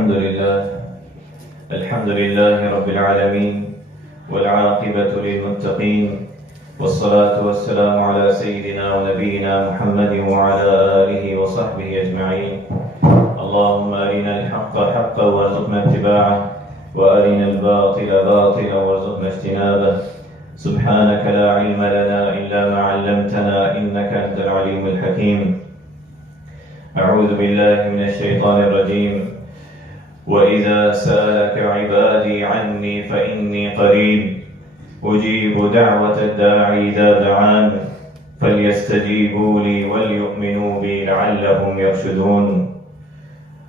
الحمد لله رب العالمين والعاقبة للمتقين والصلاة والسلام على سيدنا ونبينا محمد وعلى آله وصحبه أجمعين. اللهم أرنا الحق حقا وارزقنا اتباعه وأرنا الباطل باطلا وارزقنا اجتنابه. سبحانك لا علم لنا إلا ما علمتنا إنك أنت العليم الحكيم. أعوذ بالله من الشيطان الرجيم. وإذا سألك عبادي عني فإني قريب أجيب دعوة الداعي إذا دعان فليستجيبوا لي وليؤمنوا بي لعلهم يرشدون.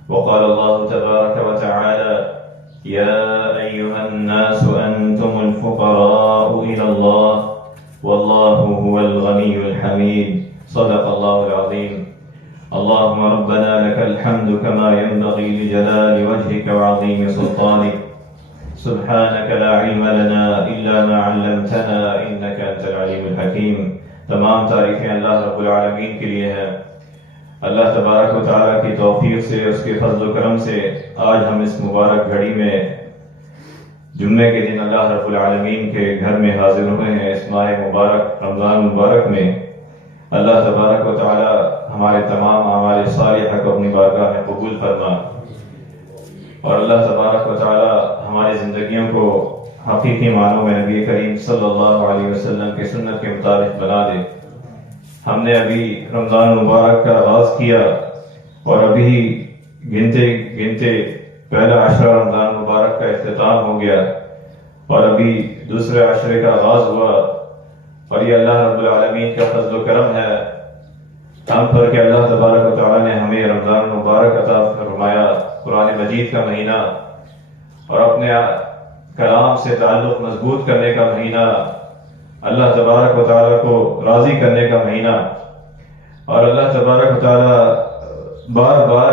وقال الله تبارك وتعالى: يا أيها الناس أنتم الفقراء إلى الله والله هو الغني الحميد. صدق الله العظيم. اللهم ربنا لك الحمد كما ينبغي لجلال وجهك وعظيم سلطانك. سبحانك لا علم لنا إلا ما علمتنا إنك أنت العليم الحكيم. تمام تعریفیں اللہ رب العالمین کے لیے ہیں. اللہ تبارک و تعالیٰ کی توفیق سے، اس کے فضل و کرم سے آج ہم اس مبارک گھڑی میں جمعے کے دن اللہ رب العالمین کے گھر میں حاضر ہوئے ہیں. اس ماہ مبارک رمضان مبارک میں اللہ تبارک و تعالیٰ ہمارے تمام اعمال صالحہ کو اپنی بارگاہ میں قبول فرما، اور اللہ تبارک و تعالیٰ ہماری زندگیوں کو حقیقی معنوں میں نبی کریم صلی اللہ علیہ وسلم کی سنت کے مطابق بنا دے. ہم نے ابھی رمضان مبارک کا آغاز کیا اور ابھی گنتے گنتے پہلا عشرہ رمضان مبارک کا اختتام ہو گیا اور ابھی دوسرے عشرے کا آغاز ہوا. اور یہ اللہ رب العالمین کا فضل و کرم ہے ہم پر کہ اللہ تبارک و تعالیٰ نے ہمیں رمضان مبارک عطا فرمایا، قرآن مجید کا مہینہ اور اپنے کلام سے تعلق مضبوط کرنے کا مہینہ، اللہ تبارک و تعالیٰ کو راضی کرنے کا مہینہ. اور اللہ تبارک و تعالیٰ بار بار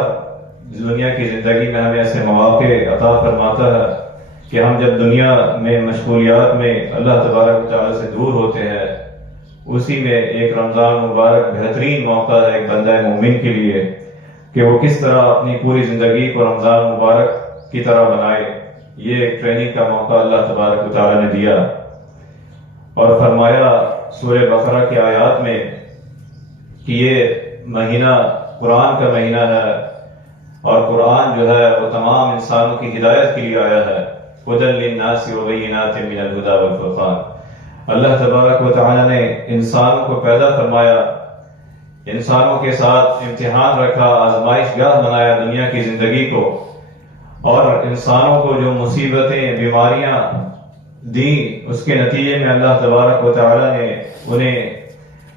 دنیا کی زندگی میں ہمیں ایسے مواقع عطا فرماتا ہے کہ ہم جب دنیا میں مشغولیات میں اللہ تبارک و تعالیٰ سے دور ہوتے ہیں، اسی میں ایک رمضان مبارک بہترین موقع ہے ایک بندہ مومن کے لیے کہ وہ کس طرح اپنی پوری زندگی کو رمضان مبارک کی طرح بنائے. یہ ایک ٹریننگ کا موقع اللہ تبارک و تعالیٰ نے دیا اور فرمایا سورہ بقرہ کی آیات میں کہ یہ مہینہ قرآن کا مہینہ ہے اور قرآن جو ہے وہ تمام انسانوں کی ہدایت کے لیے آیا ہے. ہدی للناس وبینات من الہدی والفرقان. اللہ تبارک و تعالیٰ نے انسانوں کو پیدا فرمایا، انسانوں کے ساتھ امتحان رکھا، آزمائش گاہ بنایا دنیا کی زندگی کو، اور انسانوں کو جو مصیبتیں بیماریاں دیں اس کے نتیجے میں اللہ تبارک و تعالیٰ نے انہیں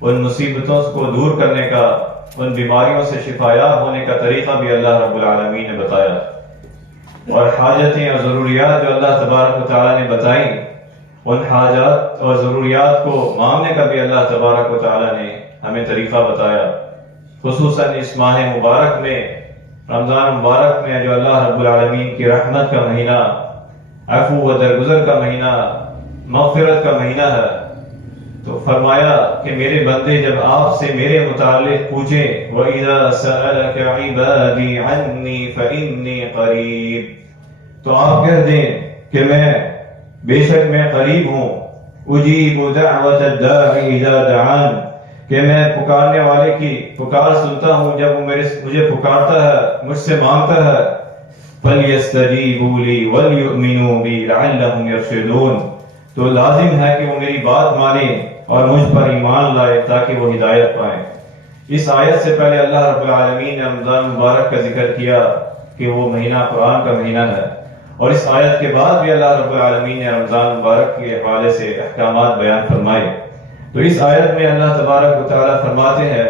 ان مصیبتوں کو دور کرنے کا، ان بیماریوں سے شفایاب ہونے کا طریقہ بھی اللہ رب العالمین نے بتایا. اور حاجتیں اور ضروریات جو اللہ تبارک و تعالیٰ نے بتائیں، ان حاجات اور ضروریات کو مانگنے کا بھی اللہ تبارک و تعالیٰ نے ہمیں طریقہ بتایا. خصوصاً اس ماہ مبارک میں، رمضان مبارک میں جو اللہ رب العالمین کی رحمت کا مہینہ، عفو و درگزر کا مہینہ، مغفرت کا مہینہ ہے، تو فرمایا کہ میرے بندے جب آپ سے میرے متعلق پوچھیں وَإِذَا سَأَلَكَ عِبَادِي عَنِّي فَإِنِّي قَرِيبٌ، تو آپ کہہ دیں کہ بے شک میں قریب ہوں. اجیب دعوت الداعی اذا دعان، کہ میں پکارنے والے کی پکار سنتا ہوں جب وہ مجھے پکارتا ہے، مجھ سے مانگتا ہے. فَلْيَسْتَجِيبُوا لِي وَلْيُؤْمِنُوا بِي لَعَلَّهُمْ يَرْشُدُونَ، تو لازم ہے کہ وہ میری بات مانیں اور مجھ پر ایمان لائے تاکہ وہ ہدایت پائیں. اس آیت سے پہلے اللہ رب العالمین نے رمضان مبارک کا ذکر کیا کہ وہ مہینہ قرآن کا مہینہ ہے، اور اس آیت کے بعد بھی اللہ رب العالمین نے رمضان مبارک کے حوالے سے احکامات بیان فرمائے. تو اس آیت میں اللہ تبارک و تعالیٰ فرماتے ہیں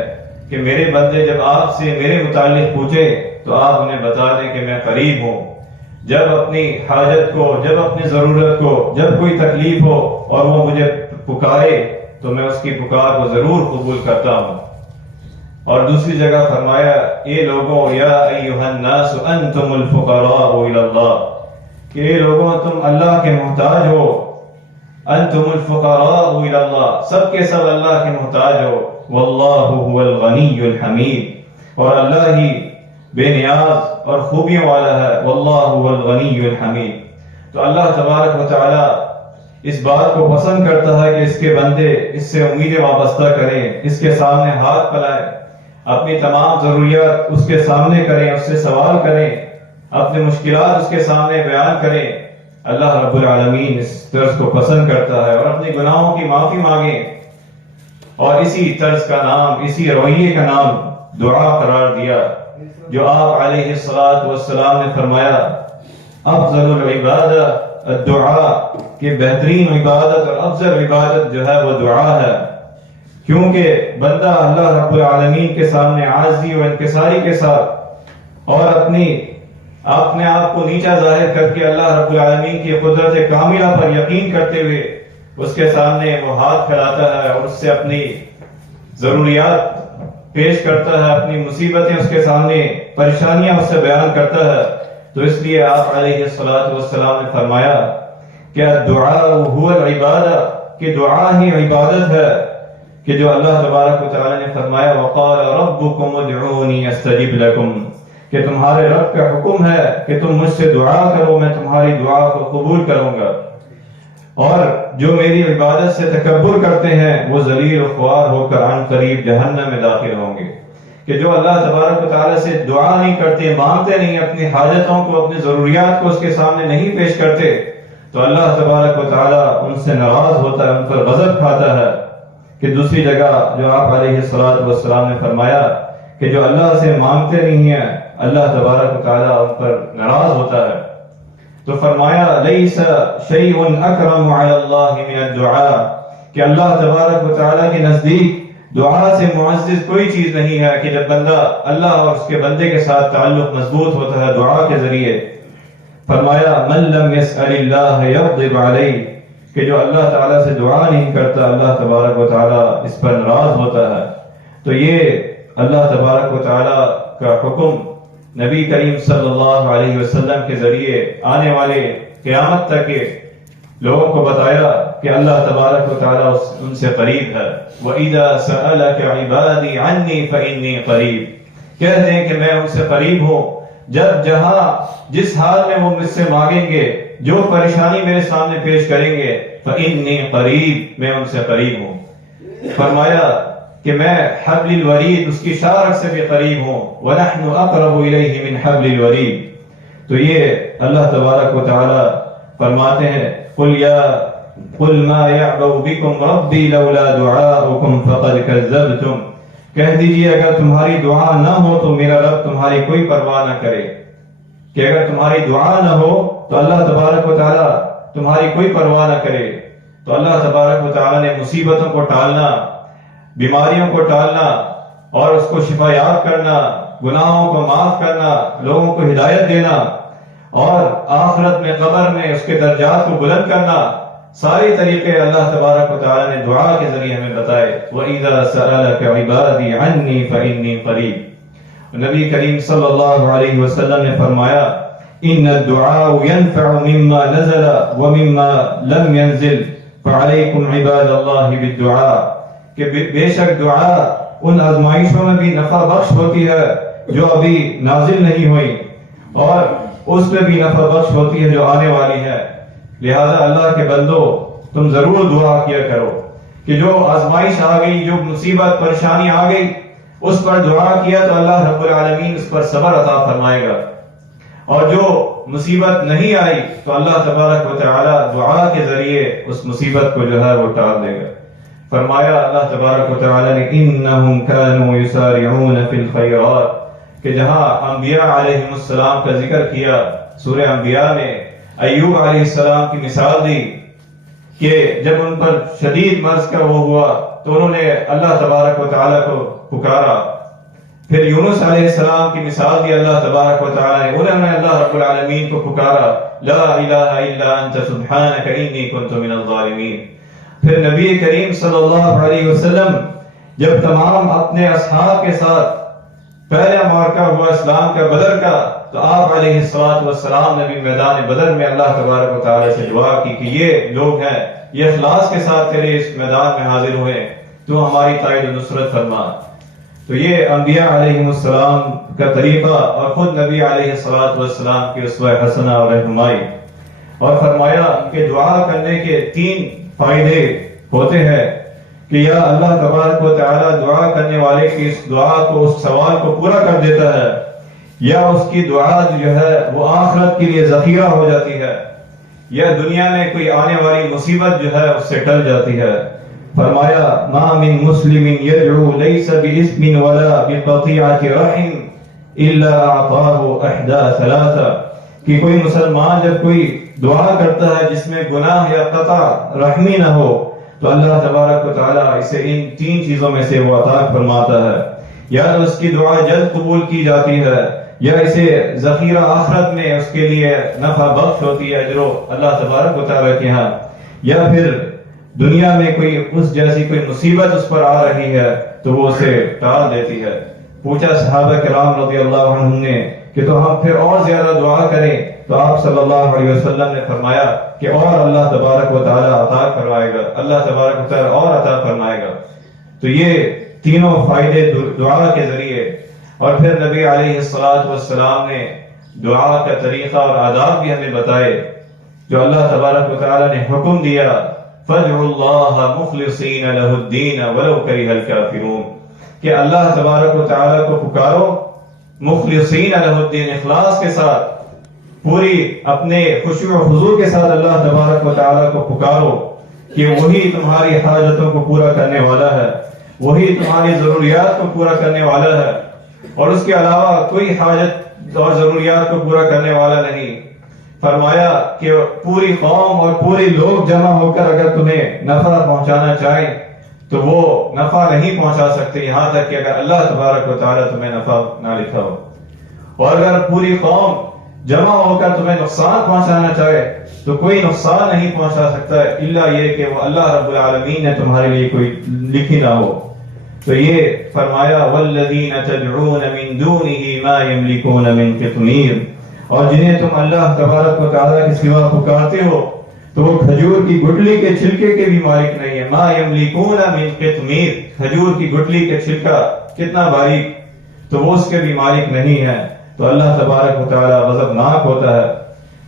کہ میرے بندے جب آپ سے میرے متعلق پوچھے تو آپ انہیں بتا دیں کہ میں قریب ہوں. جب اپنی حاجت کو، جب اپنی ضرورت کو، جب کوئی تکلیف ہو اور وہ مجھے پکارے تو میں اس کی پکار کو ضرور قبول کرتا ہوں. اور دوسری جگہ فرمایا اے لوگوں، یا ایھا الناس انتم الفقراء الی اللہ، کہ اے لوگوں تم اللہ کے محتاج ہو. انتم الفقراء الی اللہ، سب کے سب اللہ کے محتاج ہو. واللہ هو الغنی الحمید، اور اللہ ہی بے نیاز اور خوبیوں والا ہے، واللہ هو الغنی الحمید۔ تو اللہ تبارک و تعالی اس بات کو پسند کرتا ہے کہ اس کے بندے اس سے امیدیں وابستہ کریں، اس کے سامنے ہاتھ پھیلائیں، اپنی تمام ضروریات اس کے سامنے کریں، اس سے سوال کریں، اپنے مشکلات اس کے سامنے بیان کریں۔ اللہ رب العالمین اس طرز کو پسند کرتا ہے، اور اپنے گناہوں کی معافی مانگیں، اور اسی طرز کا نام، اسی رویے کا نام دعا قرار دیا، جو آپ علیہ الصلوۃ والسلام نے فرمایا افضل العبادہ الدعاء، کہ بہترین عبادت اور افضل عبادت جو ہے وہ دعا ہے، کیونکہ بندہ اللہ رب العالمین کے سامنے عاجزی و انکساری کے ساتھ اور اپنے آپ کو نیچا ظاہر کر کے اللہ رب العالمین کی قدرت کاملہ پر یقین کرتے ہوئے اس کے سامنے وہ ہاتھ پھیلاتا ہے اور اس سے اپنی ضروریات پیش کرتا ہے، اپنی مصیبتیں اس کے سامنے، پریشانیاں اس سے بیان کرتا ہے۔ تو اس لیے آپ علیہ الصلوۃ والسلام نے فرمایا کہ دعا هو العبادہ، کہ دعا ہی عبادت ہے، کہ جو اللہ تبارک و تعالی نے فرمایا وقال ربکم ادعونی استجب لکم، کہ تمہارے رب کا حکم ہے کہ تم مجھ سے دعا کرو، میں تمہاری دعا کو قبول کروں گا، اور جو میری عبادت سے تکبر کرتے ہیں وہ ذلیل و خوار ہو کر عن قریب جہنم میں داخل ہوں گے۔ کہ جو اللہ تبارک و تعالی سے دعا نہیں کرتے، مانگتے نہیں، اپنی حاجتوں کو، اپنی ضروریات کو اس کے سامنے نہیں پیش کرتے، تو اللہ تبارک و تعالی ان سے ناراض ہوتا ہے، ان پر غضب کھاتا ہے۔ کہ دوسری جگہ جو آپ علیہ الصلوۃ والسلام نے فرمایا کہ جو اللہ سے مانگتے نہیں ہیں، اللہ تبارک و تعالی ان پر ناراض ہوتا ہے۔ تو فرمایا لیس شیء اکرم علی اللہ من الدعاء، کہ اللہ تبارک و تعالی کے نزدیک دعا سے معزز کوئی چیز نہیں ہے، کہ جب بندہ اللہ اور اس کے بندے کے ساتھ تعلق مضبوط ہوتا ہے دعا کے ذریعے۔ فرمایا من لم يسأل اللہ یغضب علیہ، کہ جو اللہ تعالیٰ سے دعا نہیں کرتا اللہ تبارک و تعالیٰ اس پر ناراض ہوتا ہے۔ تو یہ اللہ تبارک و تعالیٰ کا حکم نبی کریم صلی اللہ علیہ وسلم کے ذریعے آنے والے قیامت تک کے لوگوں کو بتایا کہ اللہ تبارک و تعالیٰ ان سے قریب ہے۔ وَإِذَا سَأَلَكَ عِبَادِي عَنِّي فَإِنِّي قَرِيب، کہہ دیں کہ میں ان سے قریب ہوں، جب جہاں جس حال میں وہ مجھ سے مانگیں گے، جو پریشانی میرے سامنے پیش کریں گے، فَإِنِّي قَرِيب، میں ان سے قریب ہوں۔ فرمایا کہ میں حبل الورید، اس کی شارک سے بھی قریب ہوں، وَنَحْنُ أَقْرَبُ إِلَيْهِ مِنْ حَبْلِ الْوَرِيدِ۔ تو یہ اللہ تبارک و تعالی فرماتے ہیں قُلْ مَا يَعْبَوْ بِكُمْ رَبِّي لَوْلَا دُعَاؤُكُمْ فَقَدْ كَذَّبْتُمْ، کہہ دیجئے اگر تمہاری دعا نہ ہو تو میرا رب تمہاری کوئی پرواہ نہ کرے، کہ اگر تمہاری دعا نہ ہو تو اللہ تبارک و تعالی تمہاری کوئی پرواہ نہ کرے۔ تو اللہ تبارک و تعالی نے مصیبتوں کو ٹالنا، بیماریوں کو ٹالنا اور اس کو شفا یاب کرنا، گناہوں کو معاف کرنا، لوگوں کو ہدایت دینا، اور آخرت میں قبر میں اس کے درجات کو بلند کرنا، سارے طریقے اللہ تبارک و تعالی نے دعا کے ذریعے ہمیں بتائے۔ وَإِذَا سَأَلَكَ عِبَادِي عَنِّي فَإِنِّي قَرِيب۔ نبی کریم صلی اللہ علیہ وسلم نے فرمایا إِنَّ الدُّعَاءَ يَنْفَعُ مِمَّا نَزَلَ وَمِمَّا لَمْ يَنزِلْ فَعَلَيْكُمْ عِبَادَ اللَّهِ بِالدُّعَاءِ، کہ بے شک دعا ان آزمائشوں میں بھی نفع بخش ہوتی ہے جو ابھی نازل نہیں ہوئی، اور اس میں بھی نفع بخش ہوتی ہے جو آنے والی ہے۔ لہذا اللہ کے بندو تم ضرور دعا کیا کرو کہ جو آزمائش آ گئی، جو مصیبت پریشانی آ گئی، اس پر دعا کیا تو اللہ رب العالمین اس پر صبر عطا فرمائے گا، اور جو مصیبت نہیں آئی تو اللہ تبارک و تعالی دعا کے ذریعے اس مصیبت کو جو ہے وہ ٹال دے گا۔ فرمایا اللہ تبارک و تعالی نے انہم کانوا یسارعون فی الخیرات، کہ جہاں انبیاء علیہم السلام کا ذکر کیا سورہ انبیاء میں، ایوب علیہ السلام کی مثال دی کہ جب ان پر شدید مرض کا وہ ہوا تو انہوں نے اللہ تبارک و تعالی کو پکارا۔ پھر یونس علیہ السلام کی مثال دی اللہ تبارک و تعالی نے، انہوں نے اللہ رب العالمین کو پکارا، لا الہ الا انت سبحانک انی کنت من الظالمین۔ پھر نبی کریم صلی اللہ علیہ وسلم جب تمام اپنے اصحاب کے ساتھ پہلا معرکہ ہوا اسلام کا بدر کا، تو آپ علیہ السلام نے بھی میدان بدر میں اللہ تبارک و تعالی سے دعا کی کہ یہ لوگ ہیں، یہ اخلاص کے ساتھ تیرے اس میدان میں حاضر ہوئے، تو ہماری تائید و نصرت فرما۔ تو یہ انبیاء علیہ السلام کا طریقہ اور خود نبی علیہ السلام کی اسوہ حسنہ اور رہنمائی. اور فرمایا کہ دعا کرنے کے 3 فائدے ہوتے ہیں کہ یا اللہ تبارک و تعالی دعا کرنے والے کی اس دعا کو، اس سوال کو پورا کر دیتا ہے، یا اس کی دعا جو ہے وہ آخرت کے لیے ذخیرہ ہو جاتی ہے، یا دنیا میں کوئی آنے والی مصیبت جو ہے اس سے ٹل جاتی ہے. فرمایا ما من مسلم يدعو ليس باسم ولا بقطيعة رحم الا اعطاه احدى ثلاثه، کہ کوئی مسلمان جب کوئی دعا کرتا ہے جس میں گناہ یا قطع رحمی نہ ہو تو اللہ تبارک و تعالیٰ اسے ان 3 چیزوں میں سے وہ عطا فرماتا ہے. یا تو اس کی دعا جلد قبول کی جاتی ہے، یا اسے ذخیرہ آخرت میں اس کے لیے نفع بخش ہوتی ہے اجر اللہ تبارک و تعالیٰ کے ہاں، یا پھر دنیا میں کوئی اس جیسی کوئی مصیبت اس پر آ رہی ہے تو وہ اسے ٹال دیتی ہے. پوچھا صحابہ کرام رضی اللہ عنہم نے کہ تو ہم پھر اور زیادہ دعا کریں؟ تو آپ صلی اللہ علیہ وسلم نے فرمایا کہ اور اللہ تبارک و تعالیٰ عطا کروائے گا، اللہ تبارک و تعالیٰ اور عطا فرمائے گا. تو یہ تینوں فائدے دعا کے ذریعے. اور پھر نبی علیہ السلام نے دعا کا طریقہ اور آداب بھی ہمیں بتائے جو اللہ تبارک و تعالیٰ نے حکم دیا فَادْعُوا اللَّهَ مُخْلِصِينَ لَهُ الدِّينَ وَلَوْ كَرِهَ الْكَافِرُونَ، کہ اللہ تبارک و تعالیٰ کو پکارو مخلصین لہ الدین، اخلاص کے ساتھ، پوری اپنے خشوع و خضوع کے ساتھ اللہ تبارک و تعالیٰ کو پکارو کہ وہی تمہاری حاجتوں کو پورا کرنے والا ہے، وہی تمہاری ضروریات کو پورا کرنے والا ہے، اور اس کے علاوہ کوئی حاجت اور ضروریات کو پورا کرنے والا نہیں. فرمایا کہ پوری قوم اور پورے لوگ جمع ہو کر اگر تمہیں نفع پہنچانا چاہیں تو وہ نفع نہیں پہنچا سکتے یہاں تک کہ اگر اللہ تبارک و تعالیٰ تمہیں نفع نہ لکھا ہو. اور اگر پوری قوم جمع ہو کر تمہیں نقصان پہنچانا چاہے تو کوئی نقصان نہیں پہنچا سکتا ہے الا یہ کہ وہ اللہ رب العالمین نے تمہارے لیے کوئی لکھی نہ ہو. تو یہ فرمایا والذین تدعون من دونه ما يملكون من قطمیر، اور جنہیں تم اللہ تبارک و تعالیٰ کے سوا پکارتے ہو تو وہ کھجور کی گٹلی کے چھلکے کے بھی مالک نہیں ہے. ما یملکون من قطمیر، کھجور کی گٹلی کے چھلکا کتنا باریک، تو وہ اس کے بھی مالک نہیں ہے. تو اللہ تبارک و تعالیٰ غضبناک ہوتا ہے.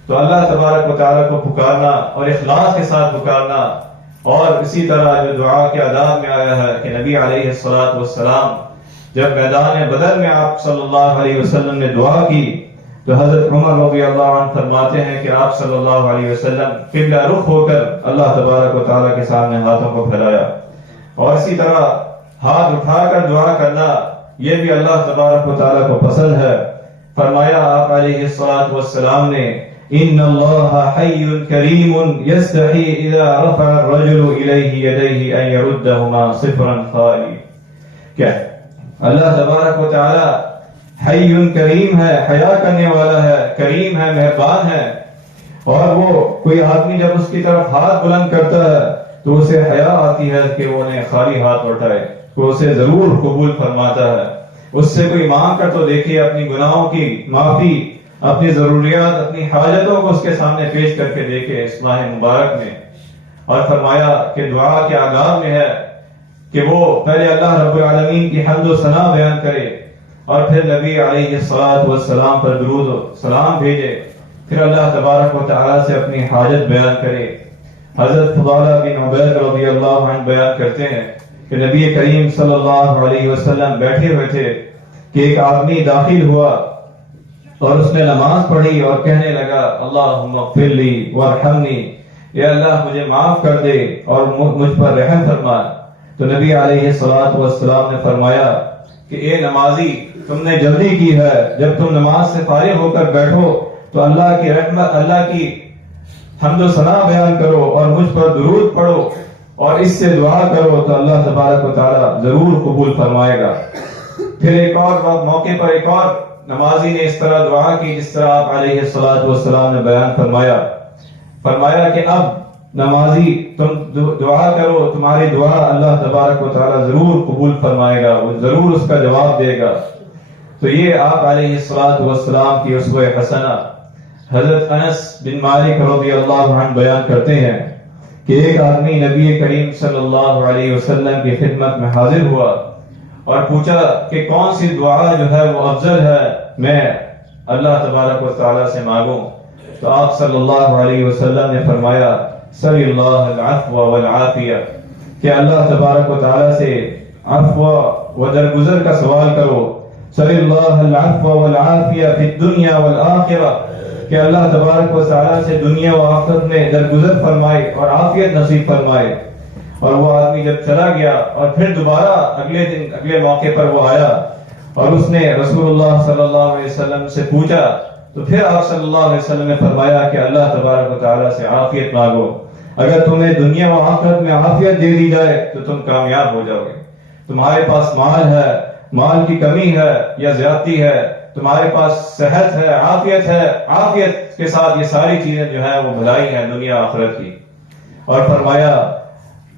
تو اللہ تبارک و تعالیٰ کو پکارنا اور اخلاص کے ساتھ پکارنا. اور اسی طرح جو دعا کے آداب میں آیا ہے کہ نبی علیہ السلام جب میدان بدر میں آپ صلی اللہ علیہ وسلم نے دعا کی تو حضرت عمر رضی اللہ عنہ فرماتے ہیں کہ آپ صلی اللہ علیہ وسلم قبلہ رخ ہو کر اللہ تبارک و تعالیٰ کے سامنے ہاتھوں کو پھیلایا. اور اسی طرح ہاتھ اٹھا کر دعا کرنا یہ بھی اللہ تبارک و تعالیٰ کو پسند ہے. فرمایا آپ علیہ السلام نے ان اللہ حی کریم یستحی اذا رفع الرجل الیہ یدیہ ان یردہما صفرا خالی. کیا اللہ تبارک و تعالیٰ حی کریم ہے، حیا کرنے والا ہے، کریم ہے، مہربان ہے. اور وہ کوئی آدمی جب اس کی طرف ہاتھ بلند کرتا ہے تو اسے حیا آتی ہے کہ وہ انہیں خالی ہاتھ اٹھائے، تو اسے ضرور قبول فرماتا ہے. اس سے کوئی مانگ کر تو دیکھیے اپنی گناہوں کی معافی، اپنی ضروریات، اپنی حاجتوں کو اس کے سامنے پیش کر کے دیکھے اس ماہ مبارک میں. اور فرمایا کہ دعا کے آغاز میں ہے کہ وہ پہلے اللہ رب العالمین کی حمد و ثنا بیان کرے اور پھر نبی علیہ السلام پر درود و سلام بھیجے، پھر اللہ تبارک و تعالیٰ سے اپنی حاجت بیان کرے. حضرت فضالہ بن عبید رضی اللہ عنہ بیان کرتے ہیں کہ نبی کریم صلی اللہ علیہ وسلم بیٹھے ہوئے تھے کہ ایک آدمی داخل ہوا اور اس نے نماز پڑھی اور کہنے لگا اللہم اغفر لی وارحمنی، یا اللہ مجھے معاف کر دے اور مجھ پر رحم فرما. تو نبی علیہ السلام نے فرمایا کہ اے نمازی، تم نے جلدی کی ہے، جب تم نماز سے فارغ ہو کر بیٹھو تو اللہ کی رحمت، اللہ کی حمد و ثنا بیان کرو اور مجھ پر درود پڑھو اور اس سے دعا کرو تو اللہ تبارک و تعالیٰ ضرور قبول فرمائے گا. پھر ایک اور موقع پر ایک اور نمازی نے اس طرح دعا کی جس طرح آپ علیہ السلام نے بیان فرمایا کہ اب نمازی تم دعا کرو، تمہاری دعا اللہ تبارک و تعالیٰ ضرور قبول فرمائے گا، وہ ضرور اس کا جواب دے گا. تو یہ آپ علیہ السلام کی اسوہ حسنہ. حضرت انس بن مالک رضی اللہ عنہ بیان کرتے ہیں کہ ایک آدمی نبی کریم صلی اللہ علیہ وسلم کی خدمت میں حاضر ہوا اور پوچھا کہ کون سی دعا جو ہے وہ افضل ہے میں اللہ تبارک و تعالیٰ سے مانگوں، تو آپ صلی اللہ علیہ وسلم نے فرمایا صلی اللہ العفو والعافیہ، کہ اللہ تبارک و تعالیٰ سے عفو و درگزر کا سوال کرو، صلی اللہ العفو والعافیہ فی الدنیا والآخرہ، کہ اللہ تبارک و تعالیٰ سے دنیا و آخرت میں درگزر فرمائے اور عافیت نصیب فرمائے۔ اور وہ آدمی جب چلا گیا اور پھر دوبارہ اگلے دن اگلے موقع پر وہ آیا اور اس نے رسول اللہ صلی اللہ علیہ وسلم سے پوچھا، تو پھر آپ صلی اللہ علیہ وسلم نے فرمایا کہ اللہ تبارک و تعالیٰ سے عافیت مانگو، اگر تمہیں دنیا و آخرت میں عافیت دے دی جائے تو تم کامیاب ہو جاؤ گے۔ تمہارے پاس مال ہے، مال کی کمی ہے یا زیادتی ہے، تمہارے پاس صحت ہے، عافیت ہے، عافیت کے ساتھ یہ ساری چیزیں جو ہیں وہ بھلائی ہیں دنیا آخرت کی۔ اور فرمایا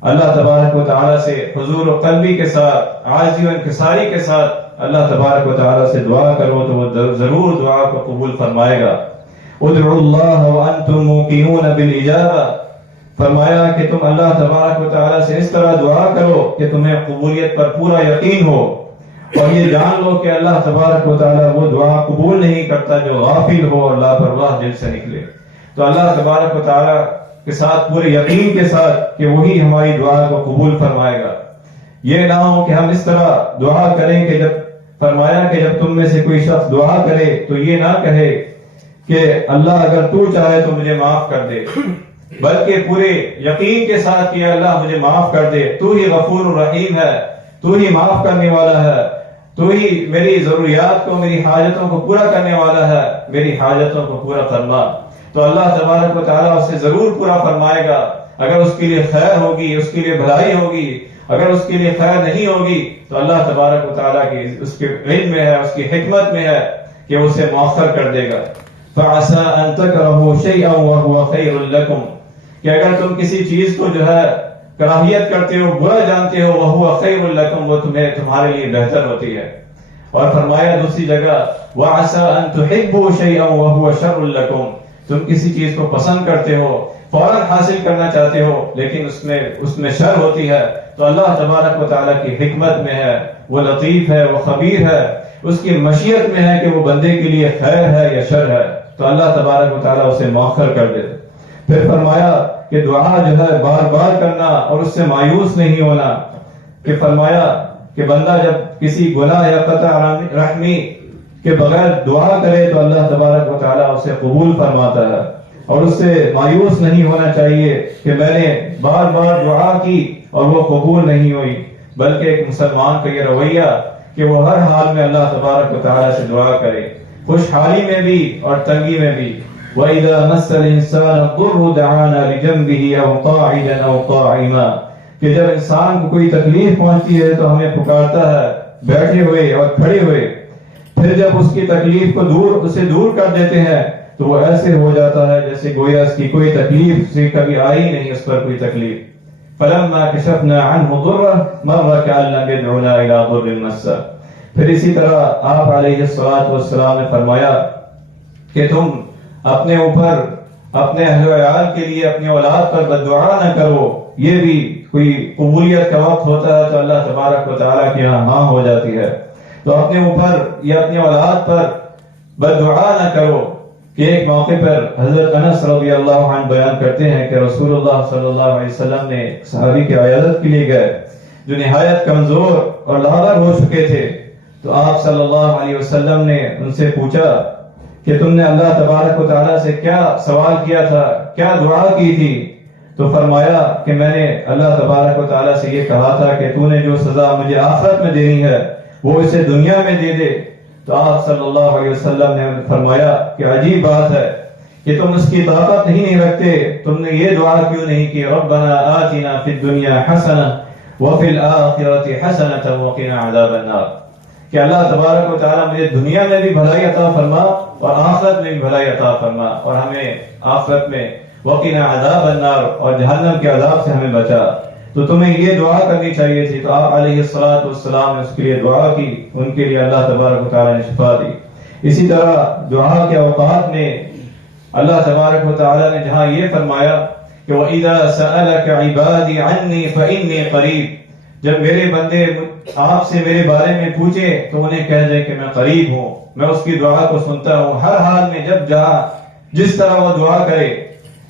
اللہ تبارک و تعالیٰ سے حضور و قلبی کے ساتھ، عاجزی و انکساری کے ساتھ اللہ تبارک و تعالیٰ سے دعا کرو تو وہ ضرور دعا کو قبول فرمائے گا۔ ادعوا اللہ وانتم موقنون بالاجابہ، فرمایا کہ تم اللہ تبارک و تعالیٰ سے اس طرح دعا کرو کہ تمہیں قبولیت پر پورا یقین ہو، اور یہ جان لو کہ اللہ تبارک و تعالیٰ وہ دعا قبول نہیں کرتا جو غافل ہو اور لاپرواہ دل سے نکلے۔ تو اللہ تبارک و تعالیٰ کے ساتھ پورے یقین کے ساتھ کہ وہی ہماری دعا کو قبول فرمائے گا۔ یہ نہ ہو کہ ہم اس طرح دعا کریں کہ جب فرمایا کہ جب تم میں سے کوئی شخص دعا کرے تو یہ نہ کہے کہ اللہ اگر تو چاہے تو مجھے معاف کر دے، بلکہ پورے یقین کے ساتھ کہ اللہ مجھے معاف کر دے، تو ہی غفور الرحیم ہے، تو ہی معاف کرنے والا ہے، تو ہی میری ضروریات کو، میری حاجتوں کو پورا کرنے والا ہے، میری حاجتوں کو پورا فرما۔ تو اللہ تبارک و تعالیٰ اسے ضرور پورا فرمائے گا، اگر اس کے لیے خیر ہوگی، اس کے لیے بھلائی ہوگی۔ اگر اس کے لیے خیر نہیں ہوگی تو اللہ تبارک و تعالیٰ کی اس کے علم میں ہے، اس کی حکمت میں ہے کہ اسے مؤخر کر دے گا۔ فَعَسَىٰ أَن تَكْرَهُوا شَيْئًا وَهُوَ خَيْرٌ لَكُمْ، کہ اگر تم کسی چیز کو جو ہے کراہیت کرتے ہو، برا جانتے ہو، وَهُوَ خَيْرٌ لَكُمْ، وہ تمہارے لیے بہتر ہوتی ہے۔ اور فرمایا دوسری جگہ وَعَسَىٰ أَن تُحِبُّوا شَيْئًا وَهُوَ شَرٌ لَكُمْ، تم کسی چیز کو پسند کرتے ہو، فوراً حاصل کرنا چاہتے ہو، لیکن اس میں شر ہوتی ہے، تو اللہ تبارک و تعالیٰ کی حکمت میں ہے، وہ لطیف ہے، وہ خبیر ہے، اس کی مشیت میں ہے کہ وہ بندے کے لیے خیر ہے یا شر ہے، تو اللہ تبارک و تعالیٰ اسے مؤخر کر دے۔ پھر فرمایا کہ دعا جو ہے بار بار کرنا اور اس سے مایوس نہیں ہونا، کہ فرمایا کہ بندہ جب کسی گناہ یا قطع رحمی کے بغیر دعا کرے تو اللہ تبارک و تعالیٰ اسے قبول فرماتا ہے، اور اس سے مایوس نہیں ہونا چاہیے کہ میں نے بار بار دعا کی اور وہ قبول نہیں ہوئی، بلکہ ایک مسلمان کا یہ رویہ کہ وہ ہر حال میں اللہ تبارک و تعالیٰ سے دعا کرے، خوشحالی میں بھی اور تنگی میں بھی۔ وَإِذَا مَسَّ الْإِنسَانَ الضُّرُّ دَعَانَا لِجَنبِهِ أَوْ قَاعِدًا أَوْ قَائِمًا، کہ جب انسان کو کوئی تکلیف پہنچتی ہے تو ہمیں پکارتا ہے بیٹھے ہوئے اور کھڑے ہوئے، پھر جب اس کی تکلیف کو اسے دور کر دیتے ہیں تو وہ ایسے ہو جاتا ہے جیسے گویا اس کی کوئی تکلیف سے کبھی آئی نہیں، اس پر کوئی تکلیف۔ فَلَمَّا كَشَفْنَا عَنْهُ ضُرَّهُ مَرَّ كَأَن لَّمْ يَدْعُنَا إِلَىٰ ضُرٍّ مَّسَّهُ۔ پھر اسی طرح آپ علیہ الصلوۃ والسلام نے فرمایا کہ تم اپنے اوپر، اپنے اہل و عیال کے لیے، اپنی اولاد پر بد دعا نہ کرو، یہ بھی کوئی قبولیت کا وقت ہوتا ہے تو اللہ تبارک و تعالیٰ کے یہاں ہاں ہو جاتی ہے۔ تو اپنے اوپر یا اپنی اولاد پر بد دعا نہ کرو، کہ ایک موقع پر حضرت انس رضی اللہ عنہ بیان کرتے ہیں کہ رسول اللہ صلی اللہ علیہ وسلم نے صحابی کی عیادت کے لیے گئے جو نہایت کمزور اور لاغر ہو چکے تھے، تو آپ صلی اللہ علیہ وسلم نے ان سے پوچھا کہ تم نے اللہ تبارک و تعالیٰ سے کیا سوال کیا تھا، کیا دعا کی تھی؟ تو فرمایا کہ میں نے اللہ تبارک و تعالیٰ سے یہ کہا تھا کہ تو نے جو سزا مجھے آخرت میں دینی ہے وہ اسے دنیا میں دے دے۔ تو آپ صلی اللہ علیہ وسلم نے فرمایا کہ عجیب بات ہے کہ تم اس کی طاقت نہیں رکھتے، تم نے یہ دعا کیوں نہیں کی ربنا آتنا فی الدنیا حسنہ وفی الآخرۃ حسنۃ وقنا عذاب النار، کہ اللہ تبارک و تعالیٰ مجھے دنیا میں بھی بھلائی عطا فرما اور آخرت میں بھی بھلائی عطا فرما، اور ہمیں آخرت میں وقنا عذاب النار اور جہنم کے عذاب سے ہمیں بچا۔ تو تمہیں یہ دعا کرنی چاہیے تھی، تو آپ علیہ الصلوۃ والسلام نے اس کے لیے دعا کی، ان کے لیے اللہ تبارک و تعالیٰ نے شفا دی۔ اسی طرح دعا کے اوقات میں اللہ تبارک و تعالیٰ نے جہاں یہ فرمایا کہ وَإِذَا سَأَلَكَ عِبَادِي عَنِّي فَإِنِّي قَرِيبٌ، جب میرے بندے آپ سے میرے بارے میں پوچھے تو انہیں کہہ دیں کہ میں قریب ہوں، میں اس کی دعا کو سنتا ہوں ہر حال میں، جب جہاں جس طرح وہ دعا کرے۔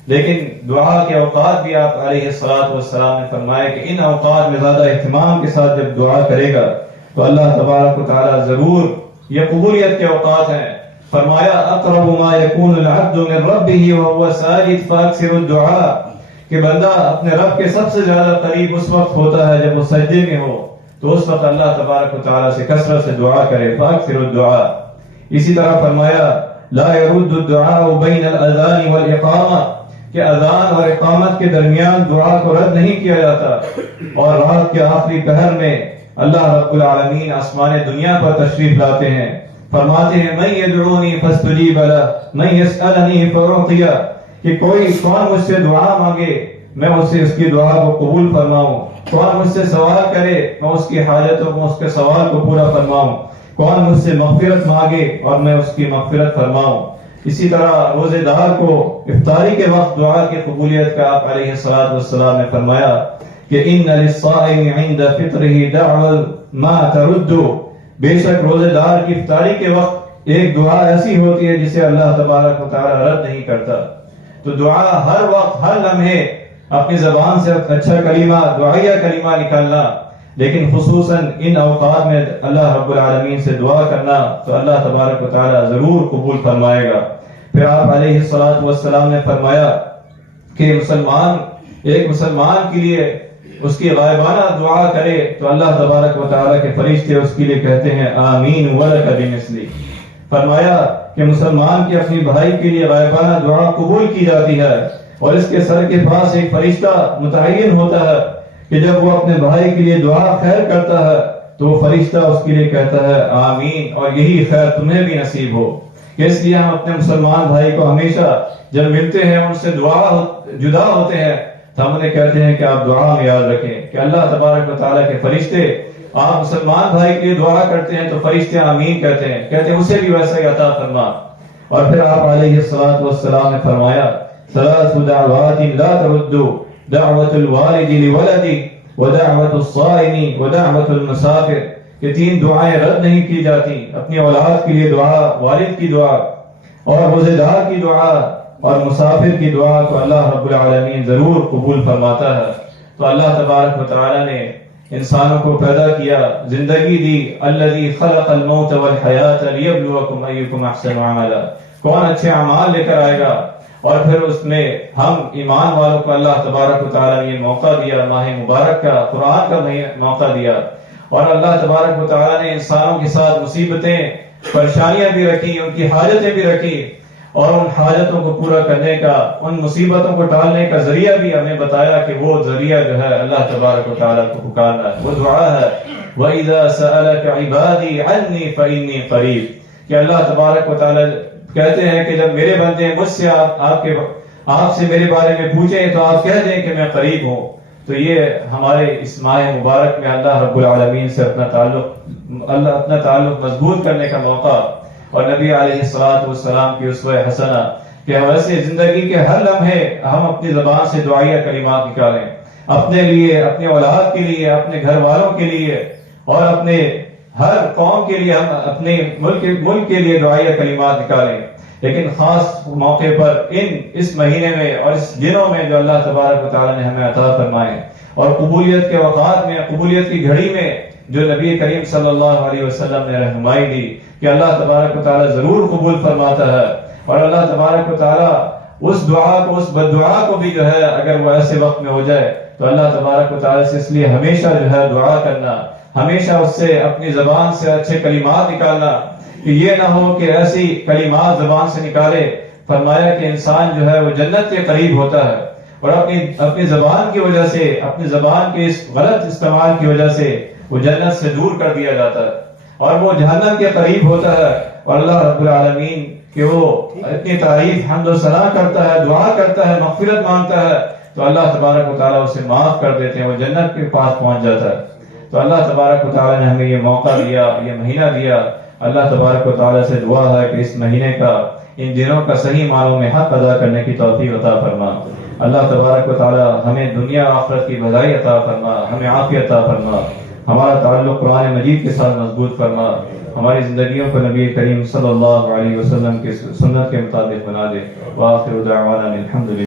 لیکن دعا کے اوقات بھی آپ علیہ السلام نے فرمایا کہ ان اوقات میں زیادہ اہتمام کے ساتھ جب دعا کرے گا تو اللہ تبارک و تعالی ضرور، یہ قبولیت کے اوقات ہیں۔ فرمایا اقرب ما يكون العبد من ربه وهو ساجد فاكثر الدعاء، کہ بندہ اپنے رب کے سب سے زیادہ قریب اس وقت ہوتا ہے جب وہ سجدے میں ہو، تو اس وقت اللہ تبارک و تعالی سے کثرت سے دعا کرے، فاکثر الدعاء۔ اسی طرح فرمایا لا يرد الدعاء بین الاذان والاقامہ، کہ اذان اور اقامت کے درمیان دعا کو رد نہیں کیا جاتا۔ اور رات کے آخری پہر میں اللہ رب العالمین آسمان دنیا پر تشریف لاتے ہیں، فرماتے ہیں من یدعونی فاستجیب لہ من یسألنی فاعطیہ، کہ کوئی کون مجھ سے دعا مانگے میں اسے اس کی دعا کو قبول فرماؤں، کون مجھ سے سوال کرے میں اس کی حاجتوں کو، اس کے سوال کو پورا فرماؤں، کون مجھ سے مغفرت مانگے اور میں اس کی مغفرت فرماؤں۔ اسی طرح روزے دار کو افطاری کے وقت دعا کی قبولیت کا آپ علیہ السلام نے فرمایا کہ ان للصائم عند فطره دعوى ما ترد، بے شک روزے دار کی افطاری کے وقت ایک دعا ایسی ہوتی ہے جسے اللہ تبارک و تعالی رد نہیں کرتا۔ تو دعا ہر وقت ہر لمحے اپنی زبان سے اچھا کلمہ، دعائیہ کلمہ نکالنا، لیکن خصوصاً ان اوقات میں اللہ رب العالمین سے دعا کرنا تو اللہ تبارک و تعالی ضرور قبول فرمائے گا۔ پھر آپ علیہ السلام نے فرمایا کہ ایک مسلمان کے لیے اس کی غائبانہ دعا کرے تو اللہ تبارک و تعالی کے فرشتے اس کے لیے کہتے ہیں آمین ولک بمثلی۔ فرمایا کہ مسلمان کے اپنی بھائی کے لیے غائبانہ دعا قبول کی جاتی ہے، اور اس کے سر کے پاس ایک فرشتہ متعین ہوتا ہے کہ جب وہ اپنے بھائی کے لیے دعا خیر کرتا ہے تو وہ فرشتہ اس کے لیے کہتا ہے آمین، اور یہی خیر تمہیں بھی نصیب ہو۔ اس لیے ہم اپنے مسلمان بھائی کو ہمیشہ جب ملتے ہیں، ان سے جدا ہوتے ہیں تو ہم انہیں کہتے ہیں کہ آپ دعا میں یاد رکھیں کہ اللہ تبارک و تعالیٰ کے فرشتے، آپ مسلمان بھائی کے لیے دعا کرتے ہیں تو فرشتے آمین کہتے ہیں اسے بھی ویسا ہی عطا فرما۔ اور پھر آپ علیہ السلام نے فرمایا ثلاث دعوات لا ترد، دعوت الوالد لولدی ودعوت الصائم ودعوت المسافر، کہ تین دعائیں رد نہیں کی جاتی، اپنی اولاد کے لیے دعا، والد کی دعا اور روزے دار کی دعا اور مسافر کی دعا کو اللہ رب العالمین ضرور قبول فرماتا ہے۔ تو اللہ تبارک و تعالی نے انسانوں کو پیدا کیا، زندگی دی، الذی خلق الموت والحیات لیبلوکم ایکم احسن عملا، کون اچھے اعمال لے کر آئے گا۔ اور پھر اس میں ہم ایمان والوں کو اللہ تبارک و تعالی نے یہ موقع دیا، ماہ مبارک کا، قرآن کا موقع دیا، اور اللہ تبارک و تعالی نے انسانوں کے ساتھ مصیبتیں، پریشانیاں بھی رکھی، ان کی حاجتیں بھی رکھی، اور ان حاجتوں کو پورا کرنے کا، ان مصیبتوں کو ٹالنے کا ذریعہ بھی ہمیں بتایا کہ وہ ذریعہ جو ہے اللہ تبارک و تعالیٰ کو پکارنا ہے، وہ دعا ہے وَإِذَا سَأَلَكَ عِبَادِي عَنِّي فَإِنِّي قَرِيبٌ، کہ اللہ تبارک و تعالیٰ کہتے ہیں کہ جب میرے بندے مجھ سے آپ سے میرے بارے میں پوچھیں تو آپ کہہ دیں کہ میں قریب ہوں۔ تو یہ ہمارے اس ماہ مبارک میں اللہ رب العالمین سے اپنا تعلق مضبوط کرنے کا موقع، اور نبی علیہ السلام کی اسوہ حسنہ کہ ویسے زندگی کے ہر لمحے ہم اپنی زبان سے دعائیہ کلمات نکالیں، اپنے لیے، اپنے اولاد کے لیے، اپنے گھر والوں کے لیے، اور اپنے ہر قوم کے لیے، ہم اپنے ملک کے لیے دعائیہ کلمات نکالیں۔ لیکن خاص موقع پر اس مہینے میں اور اس دنوں میں جو اللہ تبارک و تعالی نے ہمیں عطا فرمائے، اور قبولیت کے اوقات میں، قبولیت کی گھڑی میں جو نبی کریم صلی اللہ علیہ وسلم نے رہنمائی دی کہ اللہ تبارک و تعالی ضرور قبول فرماتا ہے، اور اللہ تبارک و تعالی اس دعا کو، اس بد دعا کو بھی جو ہے اگر وہ ایسے وقت میں ہو جائے تو اللہ تبارک و تعالی سے اس لیے ہمیشہ جو ہے دعا کرنا، ہمیشہ اس سے اپنی زبان سے اچھے کلمات نکالنا، کہ یہ نہ ہو کہ ایسی کلمات زبان سے نکالے، فرمایا کہ انسان جو ہے وہ جنت کے قریب ہوتا ہے، اور اپنی زبان کی وجہ سے، اپنی زبان کے اس غلط استعمال کی وجہ سے وہ جنت سے دور کر دیا جاتا ہے، اور وہ جہنم کے قریب ہوتا ہے۔ اور اللہ رب العالمین کہ وہ اتنی تعریف، حمد و ثنا کرتا ہے، دعا کرتا ہے، مغفرت مانگتا ہے، تو اللہ تبارک و تعالیٰ اسے معاف کر دیتے ہیں، وہ جنت کے پاس پہنچ جاتا ہے۔ تو اللہ تبارک و تعالیٰ نے ہمیں یہ موقع دیا، یہ مہینہ دیا۔ اللہ تبارک و تعالیٰ سے دعا ہے کہ اس مہینے کا ان دنوں کا صحیح معنوں میں حق ادا کرنے کی توفیق عطا فرما۔ اللہ تبارک و تعالی ہمیں دنیا و آخرت کی بھلائی عطا فرما، ہمیں عافیت عطا فرما، ہمارا تعلق قرآن مجید کے ساتھ مضبوط فرما، ہماری زندگیوں کو نبی کریم صلی اللہ علیہ وسلم کی سنت کے مطابق بنا دے۔ وآخر دعوانا الحمد للہ۔